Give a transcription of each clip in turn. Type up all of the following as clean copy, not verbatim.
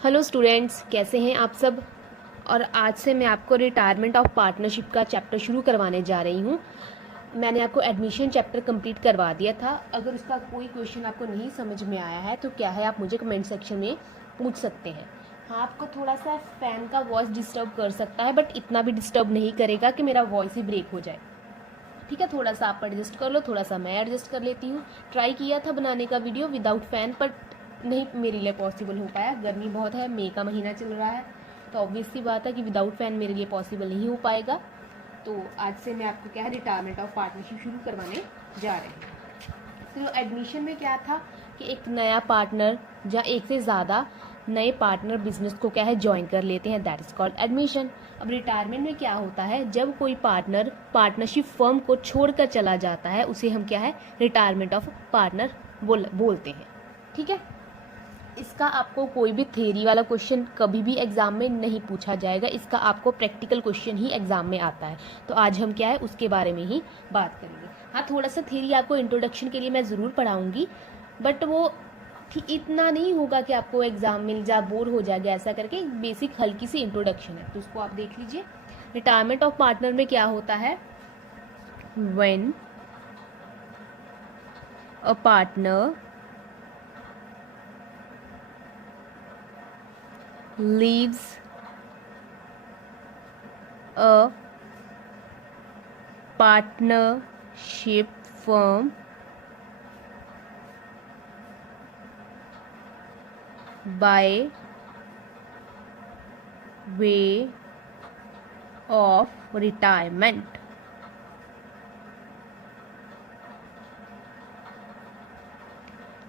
Hello students, कैसे हैं आप सब। और आज से मैं आपको रिटायरमेंट ऑफ पार्टनरशिप का चैप्टर शुरू करवाने जा रही हूँ। मैंने आपको एडमिशन चैप्टर कंप्लीट करवा दिया था। अगर उसका कोई क्वेश्चन आपको नहीं समझ में आया है तो क्या है, आप मुझे कमेंट सेक्शन में पूछ सकते हैं। हाँ, आपको थोड़ा सा फ़ैन का वॉइस डिस्टर्ब कर सकता है, बट इतना भी डिस्टर्ब नहीं करेगा कि मेरा वॉइस ही ब्रेक हो जाए। ठीक है, थोड़ा सा आप एडजस्ट कर लो, थोड़ा सा मैं एडजस्ट कर लेती हूँ। ट्राई किया था बनाने का वीडियो विदाउट फ़ैन, पर नहीं मेरे लिए पॉसिबल हो पाया। गर्मी बहुत है, मई का महीना चल रहा है, तो ऑब्वियस सी बात है कि विदाउट फ़ैन मेरे लिए पॉसिबल नहीं हो पाएगा। तो आज से मैं आपको क्या है, रिटायरमेंट ऑफ पार्टनरशिप शुरू करवाने जा रहे हैं। तो एडमिशन में क्या था कि एक नया पार्टनर या एक से ज़्यादा नए पार्टनर बिजनेस को क्या है ज्वाइन कर लेते हैं, दैट इज़ कॉल्ड एडमिशन। अब रिटायरमेंट में क्या होता है, जब कोई पार्टनर पार्टनरशिप फर्म को छोड़कर चला जाता है उसे हम क्या है, रिटायरमेंट ऑफ पार्टनर बोलते हैं। ठीक है, इसका आपको कोई भी थ्योरी वाला क्वेश्चन कभी भी एग्जाम में नहीं पूछा जाएगा, इसका आपको प्रैक्टिकल क्वेश्चन ही एग्जाम में आता है। तो आज हम क्या है उसके बारे में ही बात करेंगे। हाँ, थोड़ा सा थ्योरी आपको इंट्रोडक्शन के लिए मैं ज़रूर पढ़ाऊँगी, बट वो इतना नहीं होगा कि आपको एग्जाम में जा बोर हो जाएगा। ऐसा करके बेसिक हल्की सी इंट्रोडक्शन है, तो उसको आप देख लीजिए। रिटायरमेंट ऑफ पार्टनर में क्या होता है, when a partner leaves a partnership firm by way of retirement.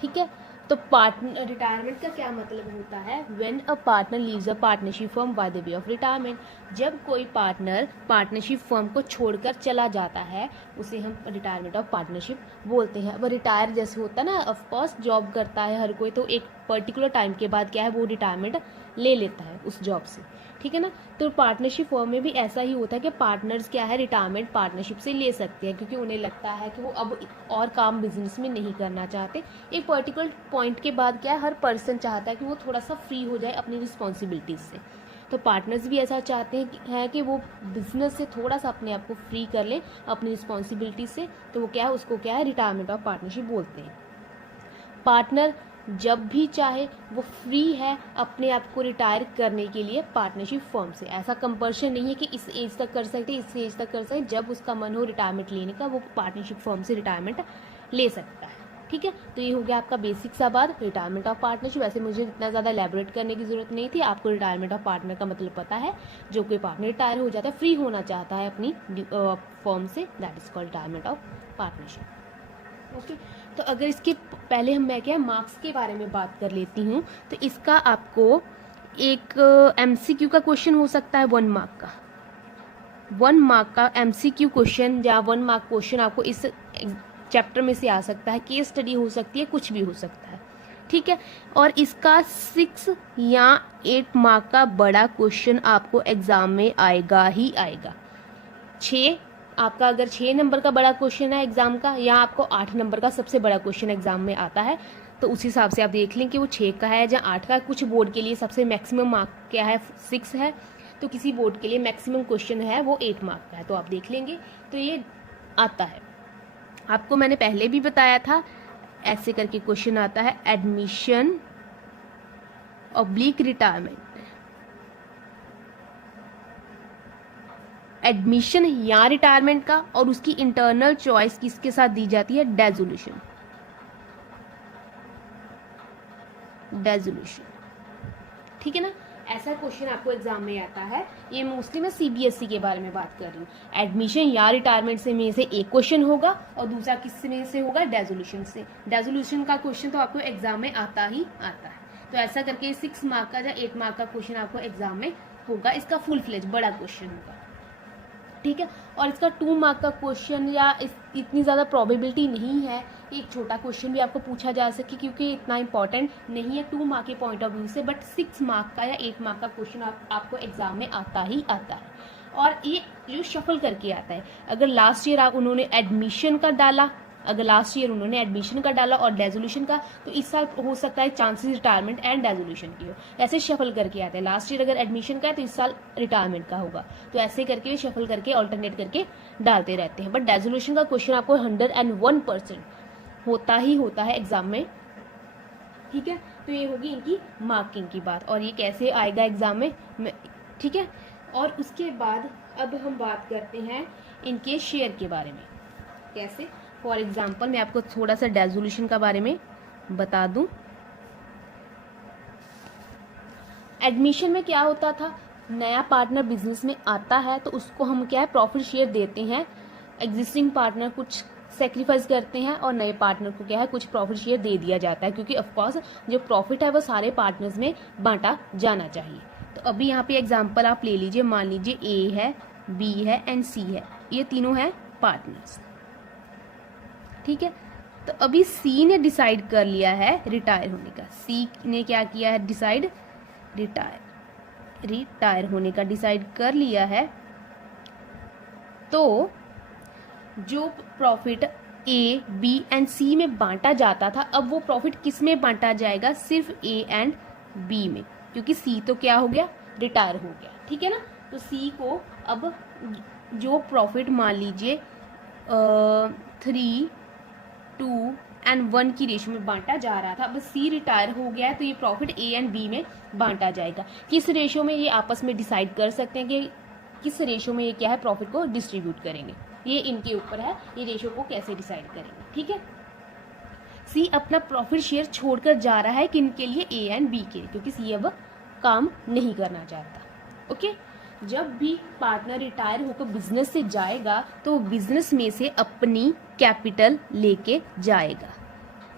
ठीक है, तो पार्टनर रिटायरमेंट का क्या मतलब होता है, when a partner leaves a partnership firm by the way of retirement. जब कोई पार्टनर पार्टनरशिप फर्म को छोड़कर चला जाता है उसे हम रिटायरमेंट ऑफ पार्टनरशिप बोलते हैं। अब रिटायर जैसे होता है ना, ऑफकोर्स जॉब करता है हर कोई, तो एक पर्टिकुलर टाइम के बाद क्या है वो रिटायरमेंट ले लेता है उस जॉब से। ठीक है ना, तो पार्टनरशिप फर्म में भी ऐसा ही होता है कि पार्टनर्स क्या है रिटायरमेंट पार्टनरशिप से ले सकते हैं, क्योंकि उन्हें लगता है कि वो अब और काम बिजनेस में नहीं करना चाहते। एक पर्टिकुलर पॉइंट के बाद क्या है, हर पर्सन चाहता है कि वो थोड़ा सा फ्री हो जाए अपनी रिस्पॉन्सिबिलिटीज से। तो पार्टनर्स भी ऐसा चाहते हैं कि वो बिजनेस से थोड़ा सा अपने आप को फ्री कर लें अपनी रिस्पॉन्सिबिलिटी से। तो वो क्या है, उसको क्या है, रिटायरमेंट ऑफ पार्टनरशिप बोलते हैं। पार्टनर जब भी चाहे वो फ्री है अपने आप को रिटायर करने के लिए पार्टनरशिप फर्म से। ऐसा कंपल्शन नहीं है कि इस एज तक कर सकते, इस एज तक कर सकते, जब उसका मन हो रिटायरमेंट लेने का वो पार्टनरशिप फर्म से रिटायरमेंट ले सकता है। ठीक है, तो ये हो गया आपका बेसिक सा बात रिटायरमेंट ऑफ पार्टनरशिप। वैसे मुझे इतना ज़्यादा एलैबोरेट करने की जरूरत नहीं थी, आपको रिटायरमेंट ऑफ पार्टनर का मतलब पता है। जो कोई पार्टनर रिटायर हो जाता है, फ्री होना चाहता है अपनी फर्म से, that is called retirement of partnership. Okay, तो अगर इसके पहले हम मैं क्या मार्क्स के बारे में बात कर लेती हूँ, तो इसका आपको एक एमसीक्यू का क्वेश्चन हो सकता है 1 मार्क का। 1 मार्क का एमसीक्यू क्वेश्चन या 1 मार्क क्वेश्चन आपको इस चैप्टर में से आ सकता है। केस स्टडी हो सकती है, कुछ भी हो सकता है। ठीक है, और इसका 6 या 8 मार्क का बड़ा क्वेश्चन आपको एग्जाम में आएगा ही आएगा। 6 आपका अगर 6 नंबर का बड़ा क्वेश्चन है एग्जाम का, या आपको 8 नंबर का सबसे बड़ा क्वेश्चन एग्जाम में आता है, तो उस हिसाब से आप देख लें कि वो 6 का है या 8 का। कुछ बोर्ड के लिए सबसे मैक्सिमम मार्क क्या है, 6 है, तो किसी बोर्ड के लिए मैक्सिमम क्वेश्चन है वो 8 मार्क का है, तो आप देख लेंगे। तो ये आता है, आपको मैंने पहले भी बताया था। ऐसे करके क्वेश्चन आता है, एडमिशन ऑब्लिक रिटायरमेंट। एडमिशन या रिटायरमेंट का, और उसकी इंटरनल चॉइस किसके साथ दी जाती है, डेजोल्यूशन। डेजोल्यूशन, ठीक है ना, ऐसा क्वेश्चन आपको एग्जाम में आता है। ये मोस्टली मैं सीबीएसई के बारे में बात कर रही हूँ। एडमिशन या रिटायरमेंट से में से एक क्वेश्चन होगा और दूसरा किस में से होगा, डेजोल्यूशन से। डेजोल्यूशन का क्वेश्चन तो आपको एग्जाम में आता ही आता है। तो ऐसा करके 6 मार्क का या 8 मार्क का क्वेश्चन आपको एग्जाम में होगा। इसका फुल फ्लेज बड़ा क्वेश्चन होगा। ठीक है, और इसका 2 मार्क का क्वेश्चन या इतनी ज़्यादा प्रोबेबिलिटी नहीं है, एक छोटा क्वेश्चन भी आपको पूछा जा सके, क्योंकि इतना इंपॉर्टेंट नहीं है 2 मार्क के पॉइंट ऑफ व्यू से। बट 6 मार्क का या 8 मार्क का क्वेश्चन आपको एग्जाम में आता ही आता है। और ये जो शफल करके आता है, अगर लास्ट ईयर उन्होंने एडमिशन का डाला अगर लास्ट ईयर उन्होंने एडमिशन का डाला और डेजोल्यूशन का, तो इस साल हो सकता है चांसेस रिटायरमेंट एंड डेजोल्यूशन की हो। ऐसे शफल करके आते हैं, लास्ट ईयर अगर एडमिशन का है तो इस साल रिटायरमेंट का होगा, तो ऐसे करके वे शफल करके ऑल्टरनेट करके डालते रहते हैं। बट डेजोल्यूशन का क्वेश्चन आपको 101% होता ही होता है एग्जाम में, ठीक है। तो ये होगी इनकी मार्किंग की बात, और ये कैसे आएगा एग्जाम में, ठीक है। और उसके बाद अब हम बात करते हैं इनके शेयर के बारे में, कैसे। फॉर एग्जाम्पल मैं आपको थोड़ा सा डेजोल्यूशन का बारे में बता दूं। एडमिशन में क्या होता था, नया पार्टनर बिजनेस में आता है तो उसको हम क्या है प्रॉफिट शेयर देते हैं, एग्जिस्टिंग पार्टनर कुछ सेक्रीफाइस करते हैं और नए पार्टनर को क्या है कुछ प्रॉफिट शेयर दे दिया जाता है, क्योंकि ऑफकोर्स जो प्रॉफिट है वो सारे पार्टनर्स में बांटा जाना चाहिए। तो अभी यहाँ पे एग्जांपल आप ले लीजिए, मान लीजिए ए है, बी है एंड सी है, ये तीनों हैं पार्टनर्स, ठीक है। तो अभी सी ने डिसाइड कर लिया है रिटायर होने का, सी ने क्या किया है डिसाइड, रिटायर होने का डिसाइड कर लिया है। तो जो प्रॉफिट ए बी एंड सी में बांटा जाता था, अब वो प्रॉफिट किस में बांटा जाएगा, सिर्फ ए एंड बी में, क्योंकि सी तो क्या हो गया रिटायर हो गया, ठीक है ना। तो सी को अब जो प्रॉफिट मान लीजिए 3, 2 एंड 1 की रेशो में बांटा जा रहा था, अब सी रिटायर हो गया है तो ये प्रॉफिट ए एंड बी में बांटा जाएगा। किस रेशो में ये आपस में डिसाइड कर सकते हैं कि किस रेशो में ये क्या है प्रॉफिट को डिस्ट्रीब्यूट करेंगे, ये इनके ऊपर है, ये रेशो को कैसे डिसाइड करेंगे, ठीक है। सी अपना प्रॉफिट शेयर छोड़कर जा रहा है किनके लिए, ए एंड बी के लिए, क्योंकि सी अब काम नहीं करना चाहता, ओके। जब भी पार्टनर रिटायर होकर बिजनेस से जाएगा तो वो बिजनेस में से अपनी कैपिटल लेके जाएगा,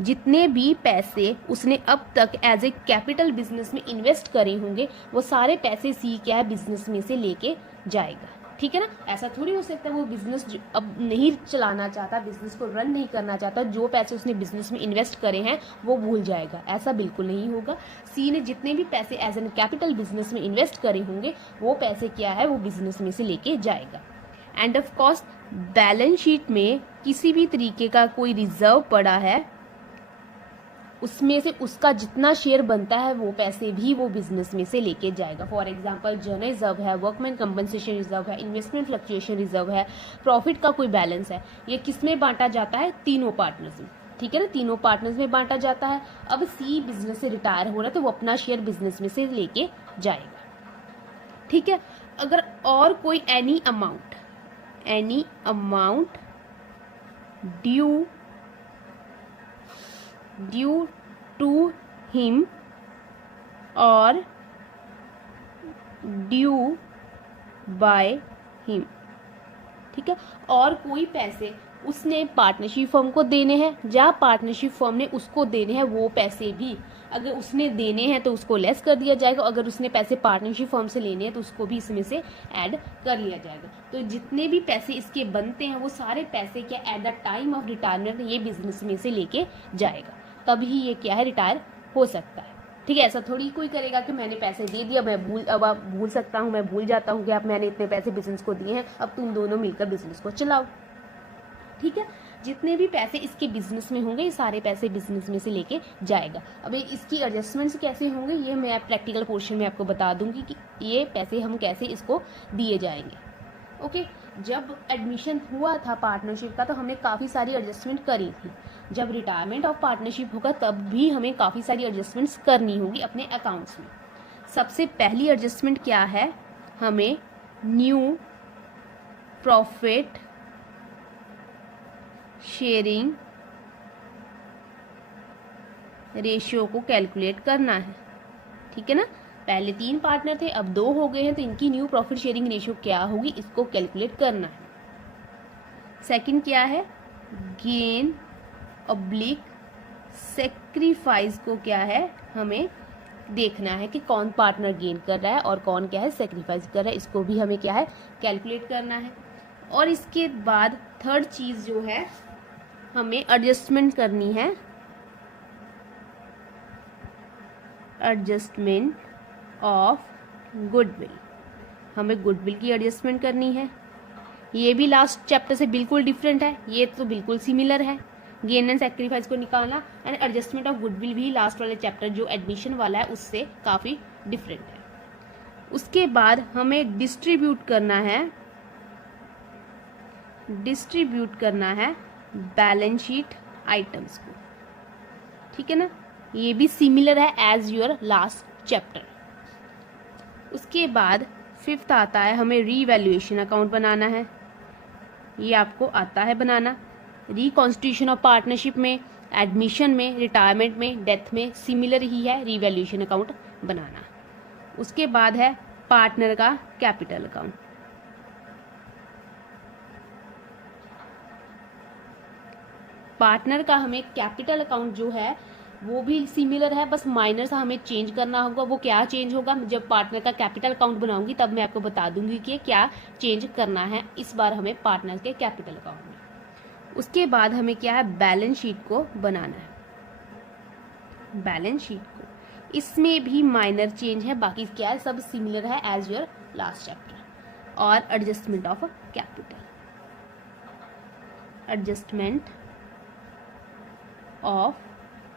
जितने भी पैसे उसने अब तक एज ए कैपिटल बिजनेस में इन्वेस्ट करे होंगे वो सारे पैसे सी क्या है बिजनेस में से लेके जाएगा, ठीक है ना। ऐसा थोड़ी हो सकता है वो बिजनेस अब नहीं चलाना चाहता, बिजनेस को रन नहीं करना चाहता, जो पैसे उसने बिजनेस में इन्वेस्ट करे हैं वो भूल जाएगा, ऐसा बिल्कुल नहीं होगा। सी ने जितने भी पैसे एज एन कैपिटल बिजनेस में इन्वेस्ट करे होंगे वो पैसे क्या है वो बिजनेस में से लेके जाएगा। End of course balance sheet में किसी भी तरीके का कोई रिजर्व पड़ा है उसमें से उसका जितना शेयर बनता है वो पैसे भी वो बिजनेस में से लेके जाएगा। फॉर एग्जांपल जर्नल रिजर्व है, वर्कमैन कंपनसेशन रिजर्व है, इन्वेस्टमेंट फ्लक्चुएशन रिजर्व है, प्रॉफिट का कोई बैलेंस है, ये किस में बांटा जाता है, तीनों पार्टनर्स में, ठीक है ना, तीनों पार्टनर्स में बांटा जाता है। अब सी बिजनेस से रिटायर हो रहा है तो वो अपना शेयर बिजनेस में से लेके जाएगा, ठीक है। अगर और कोई any amount due to him और ड्यू बाय हिम, ठीक है, और कोई पैसे उसने पार्टनरशिप फर्म को देने हैं या पार्टनरशिप फर्म ने उसको देने हैं, वो पैसे भी अगर उसने देने हैं तो उसको लेस कर दिया जाएगा, अगर उसने पैसे पार्टनरशिप फर्म से लेने हैं तो उसको भी इसमें से ऐड कर लिया जाएगा। तो जितने भी पैसे इसके बनते हैं वो सारे पैसे क्या at the time of retirement ये बिजनेस में से लेके जाएगा, तभी ये क्या है रिटायर हो सकता है, ठीक है। ऐसा थोड़ी कोई करेगा कि मैंने पैसे दे दिया, अब आप भूल सकता हूँ, मैं भूल जाता हूँ कि आप मैंने इतने पैसे बिजनेस को दिए हैं, अब तुम दोनों मिलकर बिजनेस को चलाओ, ठीक है। जितने भी पैसे इसके बिजनेस में होंगे ये सारे पैसे बिजनेस में से लेके जाएगा। अब इसकी एडजस्टमेंट्स कैसे होंगे ये मैं प्रैक्टिकल पोर्शन में आपको बता दूंगी कि ये पैसे हम कैसे इसको दिए जाएंगे, ओके। जब एडमिशन हुआ था पार्टनरशिप का तो हमने काफ़ी सारी एडजस्टमेंट करी थी, जब रिटायरमेंट ऑफ पार्टनरशिप होगा तब भी हमें काफ़ी सारी एडजस्टमेंट्स करनी होगी अपने अकाउंट्स में। सबसे पहली एडजस्टमेंट क्या है, हमें न्यू प्रॉफिट शेयरिंग रेशियो को कैलकुलेट करना है, ठीक है ना। पहले 3 पार्टनर थे अब 2 हो गए हैं तो इनकी न्यू प्रॉफिट शेयरिंग रेशियो क्या होगी इसको कैलकुलेट करना है। सेकंड क्या है, गेन ऑब्लिक सेक्रीफाइस को क्या है हमें देखना है कि कौन पार्टनर गेन कर रहा है और कौन क्या है सेक्रीफाइस कर रहा है, इसको भी हमें क्या है कैलकुलेट करना है। और इसके बाद थर्ड चीज जो है हमें एडजस्टमेंट करनी है, एडजस्टमेंट ऑफ गुडविल, हमें गुडविल की एडजस्टमेंट करनी है। ये भी लास्ट चैप्टर से बिल्कुल डिफरेंट है, ये तो बिल्कुल सिमिलर है, गेन एंड सेक्रीफाइस को निकालना, एंड एडजस्टमेंट ऑफ गुडविल भी लास्ट वाले चैप्टर जो एडमिशन वाला है उससे काफ़ी डिफरेंट है। उसके बाद हमें डिस्ट्रीब्यूट करना है बैलेंस शीट आइटम्स को, ठीक है ना। ये भी सिमिलर है एज योर लास्ट चैप्टर। उसके बाद 5th आता है हमें रीवैल्यूएशन अकाउंट बनाना है, ये आपको आता है बनाना। रिकॉन्स्टिट्यूशन ऑफ पार्टनरशिप में, एडमिशन में, रिटायरमेंट में, डेथ में सिमिलर ही है रीवैल्यूएशन अकाउंट बनाना। उसके बाद है पार्टनर का कैपिटल अकाउंट। पार्टनर का हमें कैपिटल अकाउंट जो है वो भी सिमिलर है, बस माइनर सा हमें चेंज करना होगा। वो क्या चेंज होगा, जब पार्टनर का कैपिटल अकाउंट बनाऊंगी तब मैं आपको बता दूंगी कि क्या चेंज करना है इस बार हमें पार्टनर के कैपिटल अकाउंट में। उसके बाद हमें क्या है, बैलेंस शीट को बनाना है। बैलेंस शीट को इसमें भी माइनर चेंज है, बाकी क्या है सब सिमिलर है एज योर लास्ट चैप्टर। और adjustment of capital, adjustment of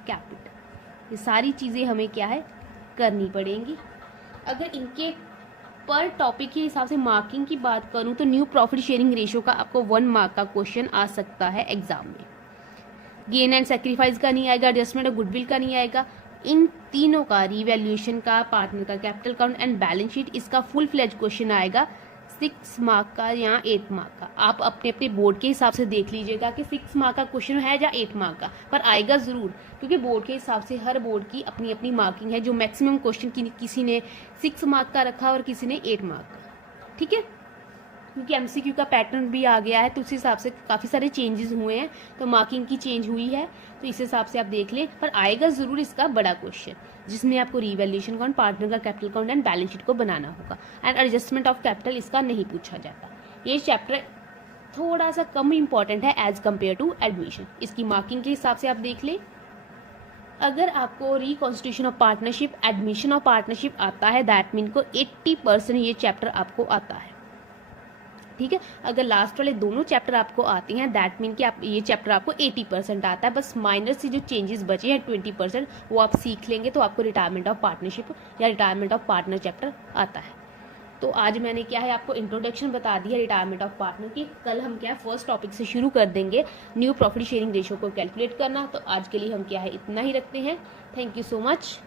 capital, ये सारी चीज़ें हमें क्या है करनी पड़ेंगी। अगर इनके पर टॉपिक के हिसाब से मार्किंग की बात करूं तो न्यू प्रॉफिट शेयरिंग रेशियो का आपको 1 मार्क का क्वेश्चन आ सकता है एग्जाम में। गेन एंड सेक्रीफाइस का नहीं आएगा, एडजस्टमेंट ऑफ गुडविल का नहीं आएगा। इन तीनों का, रिवैल्यूएशन का, पार्टनर का capital account and balance sheet, इसका फुल फ्लेज क्वेश्चन आएगा 6 मार्क का या 8 मार्क का। आप अपने अपने बोर्ड के हिसाब से देख लीजिएगा कि 6 मार्क का क्वेश्चन है या 8 मार्क का, पर आएगा ज़रूर, क्योंकि बोर्ड के हिसाब से हर बोर्ड की अपनी अपनी मार्किंग है। जो मैक्सिमम क्वेश्चन किसी ने 6 मार्क का रखा और किसी ने 8 मार्क का, ठीक है। क्योंकि एमसीक्यू का पैटर्न भी आ गया है तो उस हिसाब से काफ़ी सारे चेंजेस हुए हैं, तो मार्किंग की चेंज हुई है, तो इस हिसाब से आप देख लें। पर आएगा ज़रूर इसका बड़ा क्वेश्चन जिसमें आपको रिवैल्यूएशन अकाउंट, पार्टनर का capital account and balance sheet को बनाना होगा। एंड एडजस्टमेंट ऑफ कैपिटल इसका नहीं पूछा जाता। ये चैप्टर थोड़ा सा कम इंपॉर्टेंट है एज कम्पेयर टू एडमिशन। इसकी मार्किंग के हिसाब से आप देख लें। अगर आपको reconstitution of partnership, admission of partnership आता है, दैट मीन को 80% ये चैप्टर आपको आता है, ठीक है। अगर लास्ट वाले दोनों चैप्टर आपको आते हैं दैट मीन कि आप ये चैप्टर आपको 80% आता है। बस माइनर से जो चेंजेस बचे हैं 20% वो आप सीख लेंगे तो आपको रिटायरमेंट ऑफ पार्टनरशिप या रिटायरमेंट ऑफ पार्टनर चैप्टर आता है। तो आज मैंने क्या है आपको इंट्रोडक्शन बता दिया रिटायरमेंट ऑफ पार्टनर की। कल हम क्या है फर्स्ट टॉपिक से शुरू कर देंगे न्यू प्रॉफिट शेयरिंग रेशियो को कैलकुलेट करना। तो आज के लिए हम क्या है इतना ही रखते हैं। Thank you so much.